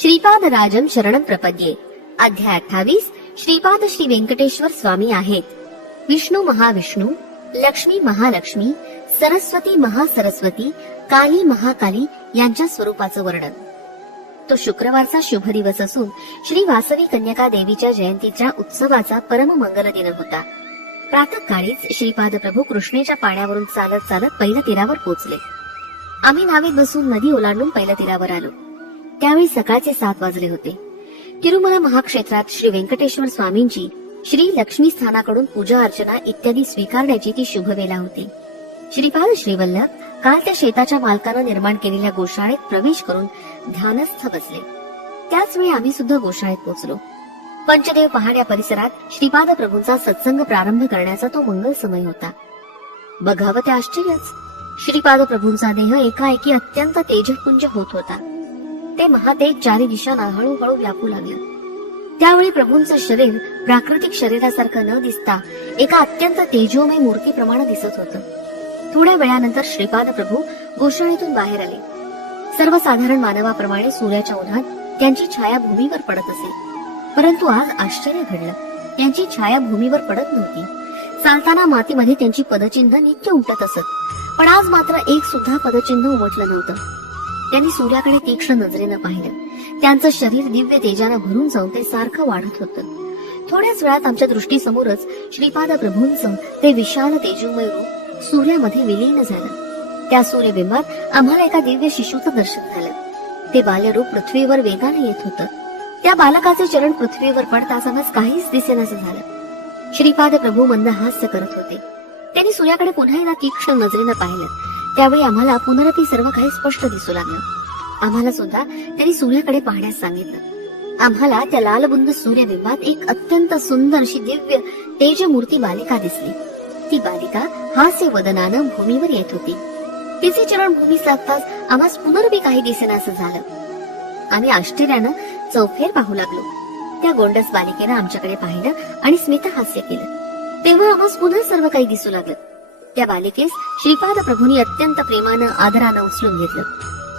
श्रीपाद राजम शरण प्रपद्ये अध्याय अठ्ठावीस श्रीपाद श्री वेंकटेश्वर स्वामी आहेत विष्णू महाविष्णू लक्ष्मी महालक्ष्मी सरस्वती महासरस्वती काली महाकाली यांच्या स्वरूपाचं वर्णन तो शुक्रवारचा शुभ दिवस असून श्री वासवी कन्याका देवीच्या जयंतीच्या उत्सवाचा परम मंगल दिन होता प्रातःकाळीच श्रीपाद प्रभू कृष्णेच्या पाण्यावरून चालत चालत पहिल्या तीरावर पोहोचले आम्ही नावेत बसून नदी ओलांडून पहिल्या तीरावर आलो त्यावेळी सकाळचे सात वाजले होते तिरुमला महाक्षेत्रात श्री व्यंकटेश्वर स्वामींची श्री लक्ष्मी स्थानाकडून पूजा अर्चना इत्यादी स्वीकारण्याची ती शुभवेला होती श्रीपाल श्रीवल्ल काल त्या शेताच्या मालकानं निर्माण केलेल्या गोशाळेत प्रवेश करून ध्यानस्थ बसले त्याच वेळी आम्ही सुद्धा गोशाळेत पोहोचलो पंचदेव पहाड्या परिसरात श्रीपाद प्रभूंचा सत्संग प्रारंभ करण्याचा तो मंगल समय होता बघावं ते आश्चर्यच श्रीपाद प्रभूंचा देह एकाएकी अत्यंत तेजपुंज होत होता ते महातेज चारी दिशांना हळूहळू व्यापू लागले त्यावेळी प्रभूंचं शरीर प्राकृतिक शरीरासारखं न दिसता एका अत्यंत तेजोमय मूर्तीप्रमाणे दिसत होतं थोड्या वेळानंतर श्रीपाद प्रभू घोषणेतून बाहेर आले सर्वसाधारण मानवाप्रमाणे सूर्याच्या उन्हात त्यांची छाया भूमीवर पडत असे परंतु आज आश्चर्य घडलं त्यांची छाया भूमीवर पडत नव्हती चालताना मातीमध्ये त्यांची पदचिन्ह नित्य उमटत असत पण आज मात्र एक सुद्धा पदचिन्ह उमटलं नव्हतं त्यांनी सूर्याकडे तीक्ष्ण नजरेनं पाहिलं त्यांचं शरीर दिव्य तेजानं भरून जाऊन ते सारखं वाढत होतं थोड्याच वेळात आमच्या दृष्टीसमोरच श्रीपाद प्रभूंच ते विशाल तेजोमय रूप सूर्यामध्ये विलीन झालं त्या सूर्यबिंबात आम्हाला एका दिव्य शिशूचं दर्शन झालं ते बालरूप पृथ्वीवर वेगाने येत होतं त्या बालकाचे चरण पृथ्वीवर पडता आम्हाला काहीच दिसेनाच झालं श्रीपाद प्रभू मंद हास्य करत होते त्यांनी सूर्याकडे पुन्हा एकदा तीक्ष्ण नजरेनं पाहिलं त्यावेळी आम्हाला पुनरपी सर्व काही स्पष्ट दिसू लागलं आम्हाला सुद्धा त्यांनी सूर्याकडे पाहण्यास सांगितलं आम्हाला त्या लालबुंद सूर्यबिंबात एक अत्यंत सुंदर अशी दिव्य तेजमूर्ती बालिका दिसली ती बालिका हास्य वदनानं भूमीवर येत होती तिचे चरण भूमी साधताच आम्हा पुनर्बी काही दिसेनास झालं आम्ही आश्चर्यानं चौफेर पाहू लागलो त्या गोंडस बालिकेनं आमच्याकडे पाहिलं आणि स्मित हास्य केलं तेव्हा आम्हा पुन्हा सर्व काही दिसू लागलं त्या बालिकेस श्रीपाद प्रभूंनी अत्यंत प्रेमानं आदरानं उचलून घेतलं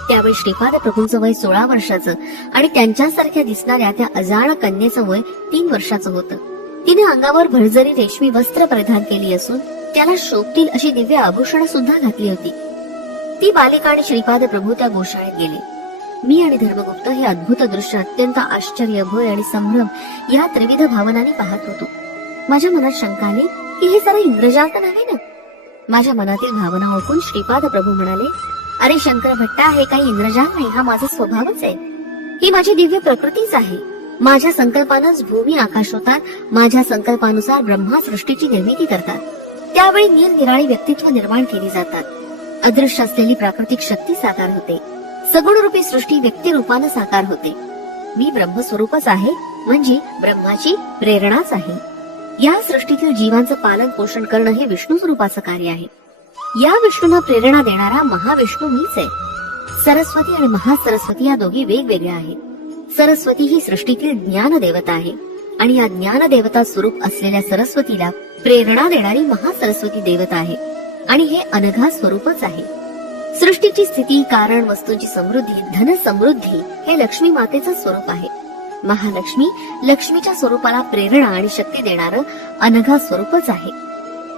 त्यावेळी श्रीपाद प्रभूंचं वय सोळा वर्षाचं आणि त्यांच्यासारख्या दिसणाऱ्या त्या अजाण कन्येचं वय तीन वर्षाचं होतं तिने अंगावर भरजरी रेशमी वस्त्र परिधान केली असून त्याला शोभतील अशी दिव्य आभूषण सुद्धा घातली होती ती बालिका आणि श्रीपाद प्रभू त्या गोशाळेत गेले मी आणि धर्मगुप्त हे अद्भुत दृश्य अत्यंत आश्चर्य भय आणि संभ्रम या त्रिविध भावनांनी पाहत होतो माझ्या मनात शंका आली की हे सर्व इंग्रजात नाही माझ्या मनातील भावना ओळखून श्रीपाद प्रभू म्हणाले अरे शंकर भट्टा हे काही इंद्रजाल नाही हा माझा स्वभावच आहे ही माझी दिव्य प्रकृतीच आहे माझ्या संकल्पानच भूमी आकाश होतात माझ्या संकल्पानुसार ब्रह्मा सृष्टीची निर्मिती करतात त्यावेळी निरनिराळी व्यक्तित्व निर्माण केली जातात अदृश्य असलेली प्राकृतिक शक्ती साकार होते सगुण रूपी सृष्टी व्यक्ती रूपानं साकार होते मी ब्रह्मस्वरूपच आहे म्हणजे ब्रह्माची प्रेरणाच आहे या सृष्टीतील जीवांचं पालन पोषण करणं हे विष्णू स्वरूपाचं कार्य आहे या विष्णूंना प्रेरणा देणारा महाविष्णू मीच आहे सरस्वती आणि महासरस्वती या दोघी वेगवेगळ्या आहेत सरस्वती ही सृष्टीतील ज्ञान देवता आहे आणि या ज्ञान देवता स्वरूप असलेल्या सरस्वतीला प्रेरणा देणारी महासरस्वती देवता आहे आणि हे अनघा स्वरूपच आहे सृष्टीची स्थिती कारण वस्तूंची समृद्धी धन समृद्धी हे लक्ष्मी मातेचं स्वरूप आहे महालक्ष्मी लक्ष्मीच्या स्वरूपाला प्रेरणा आणि शक्ती देणार अनघा स्वरूपच आहे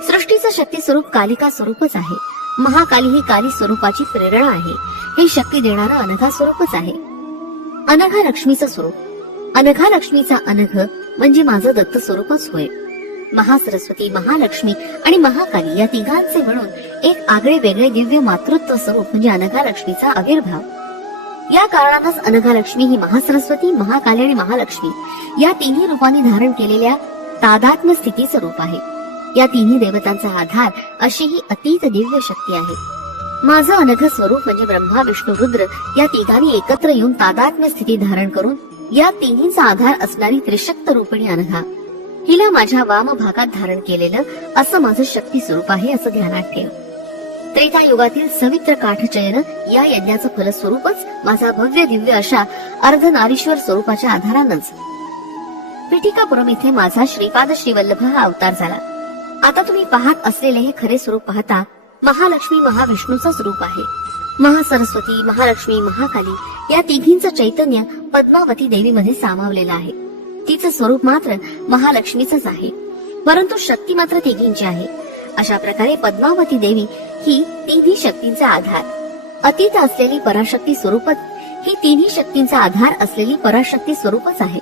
सृष्टीचं शक्ती स्वरूप कालिका स्वरूपच आहे महाकाली ही काली स्वरूपाची प्रेरणा आहे हे शक्ती देणार अनघा स्वरूपच आहे अनघा लक्ष्मीचं स्वरूप अनघा लक्ष्मीचा अनघ म्हणजे माझं दत्त स्वरूपच होय महासरस्वती महालक्ष्मी आणि महाकाली या तिघांचे म्हणून एक आगळे वेगळे दिव्य मातृत्व स्वरूप म्हणजे अनघा लक्ष्मीचा आविर्भाव या कारणातच अनघालक्ष्मी ही महासरस्वती महाकाली आणि महालक्ष्मी या तिन्ही रूपांनी धारण केलेल्या तादात्म स्थितीचं रूप आहे या तिन्ही देवतांचा आधार अशी ही अतीत दिव्य शक्ती आहे माझं अनघ स्वरूप म्हणजे ब्रह्मा विष्णू रुद्र या तिघांनी एकत्र येऊन तादात्म्य स्थिती धारण करून या तिन्हीचा आधार असणारी त्रिशक्त रूपणी अनघा हिला माझ्या वाम भागात धारण केलेलं असं माझं शक्ती स्वरूप आहे असं ध्यानात ठेव त्रेता युगातील सवित्र काठचयन या यज्ञाचं फलस्वरूपच माझा भव्य दिव्य अशा अर्ध नारीश्वर स्वरूपाच्या आधारानंच पिठिकापुरम इथे माझा श्रीपाद श्रीवल्लभ हा अवतार झाला आता तुम्ही पाहत असलेले हे खरे स्वरूप पाहता महालक्ष्मी महाविष्णूच स्वरूप आहे महासरस्वती महालक्ष्मी महाकाली या तिघींचं चैतन्य पद्मावती देवीमध्ये सामावलेलं आहे तिचं स्वरूप मात्र महालक्ष्मीचंच आहे परंतु शक्ती मात्र तिघींची आहे अशा प्रकारे पद्मावती देवी ही तिन्ही शक्तींचा आधार अतीत असलेली पराशक्ती स्वरूपच ही तिन्ही शक्तींचा आधार असलेली पराशक्ती स्वरूपच आहे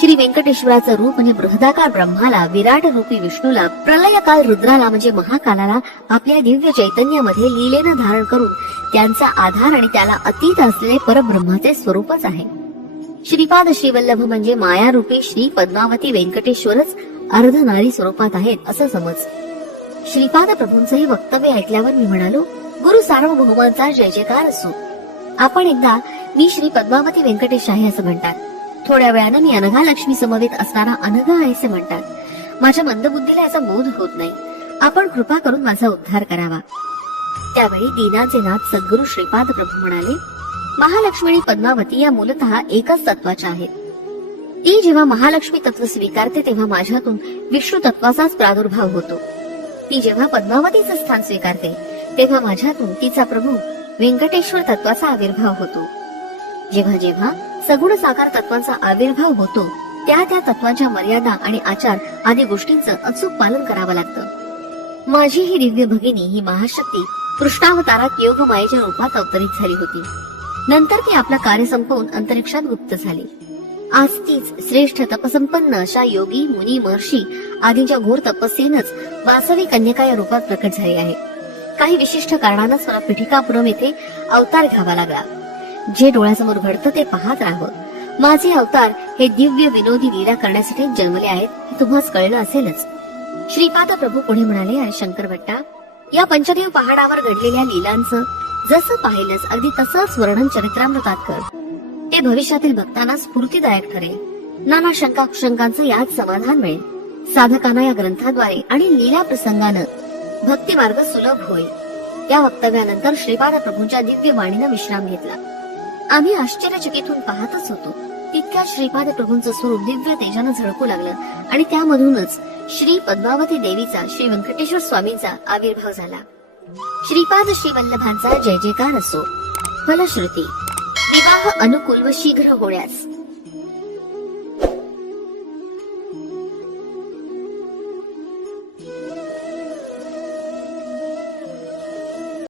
श्री व्यंकटेश्वराचं रूप म्हणजे बृहदाकार ब्रह्माला विराट रूपी विष्णूला प्रलयकाल रुद्राला म्हणजे महाकालाला आपल्या दिव्य चैतन्यामध्ये लिलेनं धारण करून त्यांचा आधार आणि त्याला अतीत असलेले परब्रह्माचे स्वरूपच आहे श्रीपाद श्रीवल्लभ म्हणजे मायारूपी श्री पद्मावती व्यंकटेश्वरच अर्धनारी स्वरूपात आहेत असं समज श्रीपाद प्रभूंचं हे वक्तव्य ऐकल्यावर मी म्हणालो गुरु सार्वभौमांचा जय जयकार असो आपण एकदा मी श्री पद्मावती व्यंकटेश आहे असं म्हणतात थोड्या वेळानं मी अनघा लक्ष्मी समवेत असणारा अनघा आहे असे म्हणतात माझ्या मंदबुद्धीला याचा बोध होत नाही आपण कृपा करून माझा उद्धार करावा त्यावेळी दीनाचे नाथ सद्गुरु श्रीपाद प्रभू म्हणाले महालक्ष्मी पद्मावती या मूलत एकाच तत्वाच्या आहेत ती जेव्हा महालक्ष्मी तत्व स्वीकारते तेव्हा माझ्यातून विष्णू तत्वाचाच प्रादुर्भाव होतो ती जेव्हा पद्मावतीचं स्थान स्वीकारते तेव्हा माझ्यातून तिचा प्रभू व्यंकटेश्वर तत्वाचा आविर्भाव होतो जेव्हा जेव्हा सगुण साकार तत्वांचा आविर्भाव होतो त्या त्या तत्वांच्या मर्यादा आणि आचार आदी गोष्टींचं अचूक पालन करावं लागतं माझी ही दिव्य भगिनी ही महाशक्ती पृष्ठावतारात योग मायेच्या रूपात अवतरित झाली होती नंतर ती आपलं कार्य संपवून अंतरिक्षात गुप्त झाली आज तीच श्रेष्ठ तपसंपन्न अशा योगी मुनी महर्षी आधीच्या घोर तपस्येनच वासवी कन्यका या रूपात प्रकट झाली आहे काही विशिष्ट कारणानंच मला पिठिकापुरम येथे अवतार घ्यावा लागला जे डोळ्यासमोर घडतं ते पाहत राहावं माझे अवतार हे दिव्य विनोदी लीला करण्यासाठी जन्मले आहेत हे तुम्हाला कळलं असेलच श्रीपाद प्रभू पुढे म्हणाले आणि शंकर भट्टा या पंचदेव पहाडावर घडलेल्या लीलांचं जसं पाहिलंच अगदी तसंच वर्णन चरित्रामृतात कर ते भविष्यातील भक्तांना स्फूर्तीदायक ठरेल नाना शंका शंकांचं यात समाधान मिळेल साधकांना या ग्रंथाद्वारे आणि लीला प्रसंगानं भक्ती मार्ग सुलभ होईल या वक्तव्यानंतर श्रीपाद प्रभूंच्या दिव्य वाणीनं विश्राम घेतला आम्ही आश्चर्यचकितून पाहतच होतो तितक्या श्रीपाद प्रभूंचं स्वरूप दिव्य तेजानं झळकू लागलं आणि त्यामधूनच श्री पद्मावती देवीचा श्री व्यंकटेश्वर स्वामींचा आविर्भाव झाला श्रीपाद श्री वल्लभांचा जय जयकार असो फलश्रुती विवाह अनुकूल व शीघ्र होण्यास